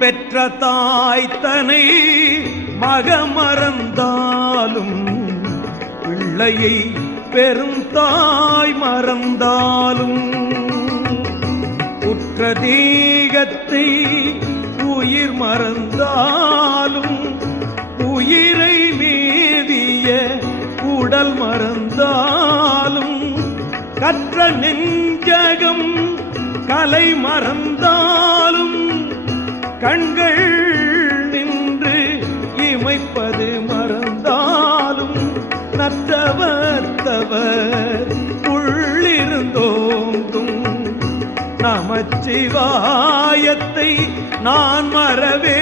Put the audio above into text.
பெற்ற தாய் தனை மகமறந்தாலும் பிள்ளையை பெருந்தாய் மறந்தாலும் உற்ற தீகத்தை உயிர் மறந்தாலும் உயிரை மீதிய உடல் மறந்தாலும் கற்ற நெஞ்சகம் கலை மறந்தாலும் கண்கள் நின்று இமைப்பது மறந்தாலும் நற்றவர் தவர் உள்ளிருந்தோங்கும் நமச்சிவாயத்தை நான் மறவே